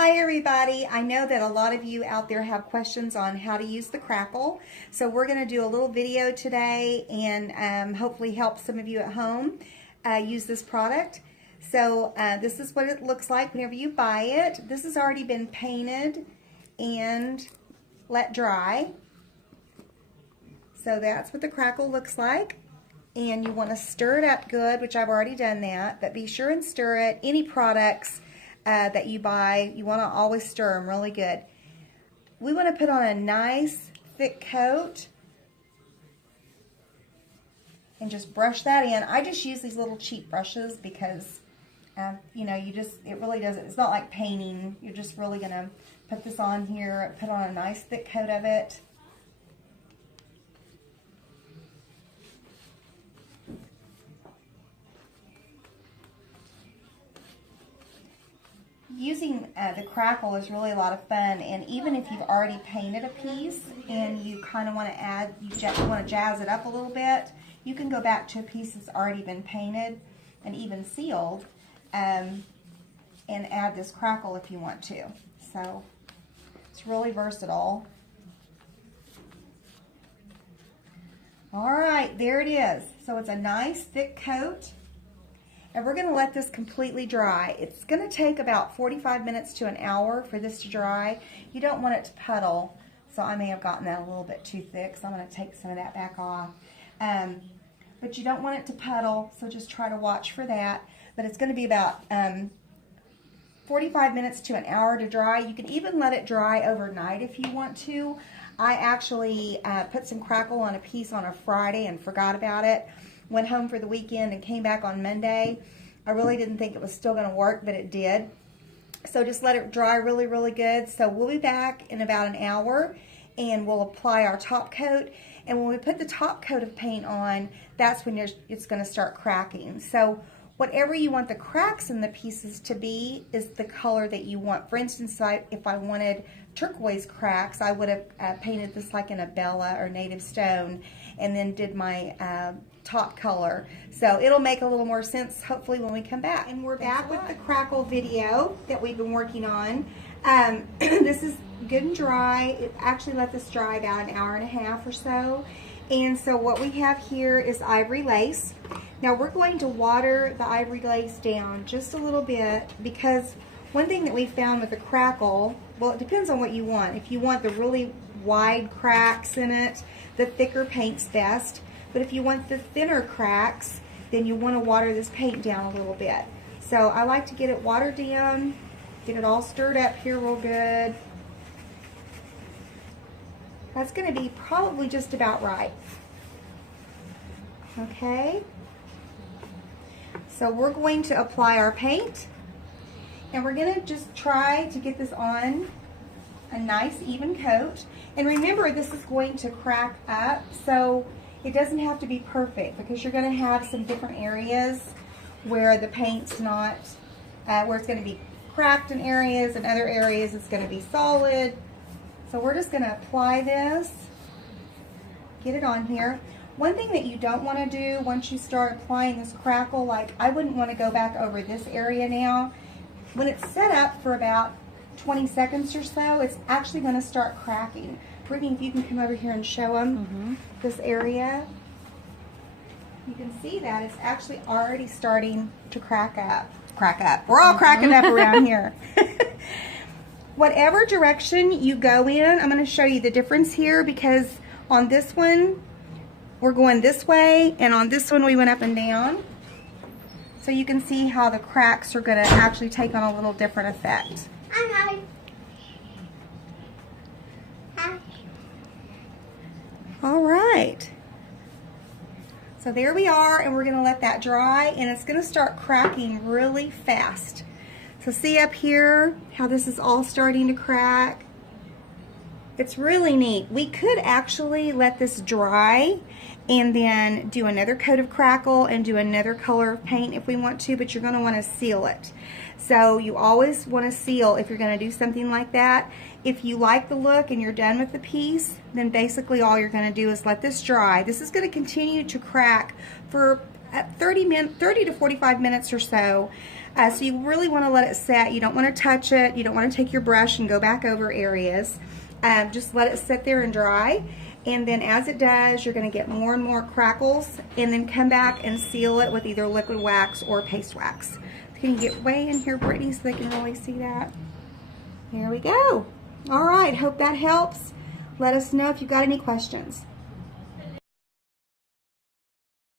Hi everybody, I know that a lot of you out there have questions on how to use the Crackle, so we're going to do a little video today and hopefully help some of you at home use this product. So this is what it looks like whenever you buy it. This has already been painted and let dry. So that's what the Crackle looks like. And you want to stir it up good, which I've already done that, but be sure and stir it. Any products that you buy, you want to always stir them really good. We want to put on a nice thick coat and just brush that in. I just use these little cheap brushes because you know, it really doesn't, it's not like painting. You're just really going to put this on here, put on a nice thick coat of it. Using the Crackle is really a lot of fun, and even if you've already painted a piece and you kind of want to add, you want to jazz it up a little bit, you can go back to a piece that's already been painted and even sealed and add this Crackle if you want to. So it's really versatile. Alright, there it is. So it's a nice thick coat. And we're going to let this completely dry. It's going to take about 45 minutes to an hour for this to dry. You don't want it to puddle, so I may have gotten that a little bit too thick, so I'm going to take some of that back off. But you don't want it to puddle, so just try to watch for that. But it's going to be about 45 minutes to an hour to dry. You can even let it dry overnight if you want to. I actually put some Crackle on a piece on a Friday and forgot about it. Went home for the weekend and came back on Monday. I really didn't think it was still going to work, but it did. So just let it dry really, really good. So we'll be back in about an hour and we'll apply our top coat. And when we put the top coat of paint on, that's when it's going to start cracking. So whatever you want the cracks in the pieces to be is the color that you want. For instance, if I wanted turquoise cracks, I would have painted this like in a Bella or Native Stone and then did my top color. So it'll make a little more sense hopefully when we come back. And we're back with the Crackle video that we've been working on. This is good and dry. It actually let this dry about an hour and a half or so. And so what we have here is ivory lace. Now we're going to water the ivory lace down just a little bit because one thing that we found with the Crackle, well, it depends on what you want. If you want the really wide cracks in it, the thicker paint's best. But if you want the thinner cracks, then you want to water this paint down a little bit. So I like to get it watered down, get it all stirred up here real good. That's going to be probably just about right. Okay. So we're going to apply our paint. And we're going to just try to get this on a nice even coat. And remember, this is going to crack up, so it doesn't have to be perfect because you're going to have some different areas where the paint's not, where it's going to be cracked in areas, and other areas it's going to be solid. So we're just going to apply this, get it on here. One thing that you don't want to do once you start applying this Crackle, like I wouldn't want to go back over this area now. When it's set up for about 20 seconds or so, it's actually going to start cracking. Brittany, if you can come over here and show them this area. You can see that it's actually already starting to crack up. We're all cracking up around here. Whatever direction you go in, I'm going to show you the difference here because on this one, we're going this way, and on this one, we went up and down. So you can see how the cracks are going to actually take on a little different effect. All right. So there we are, and we're going to let that dry, and it's going to start cracking really fast. So see up here how this is all starting to crack? It's really neat. We could actually let this dry and then do another coat of Crackle and do another color of paint if we want to, but you're going to want to seal it. So you always want to seal if you're going to do something like that. If you like the look and you're done with the piece, then basically all you're going to do is let this dry. This is going to continue to crack for 30 to 45 minutes or so. So you really want to let it set. You don't want to touch it. You don't want to take your brush and go back over areas. Just let it sit there and dry. And then as it does, you're going to get more and more crackles, and then come back and seal it with either liquid wax or paste wax. Can you get way in here, Brittany, so they can really see that? There we go. All right, hope that helps. Let us know if you've got any questions.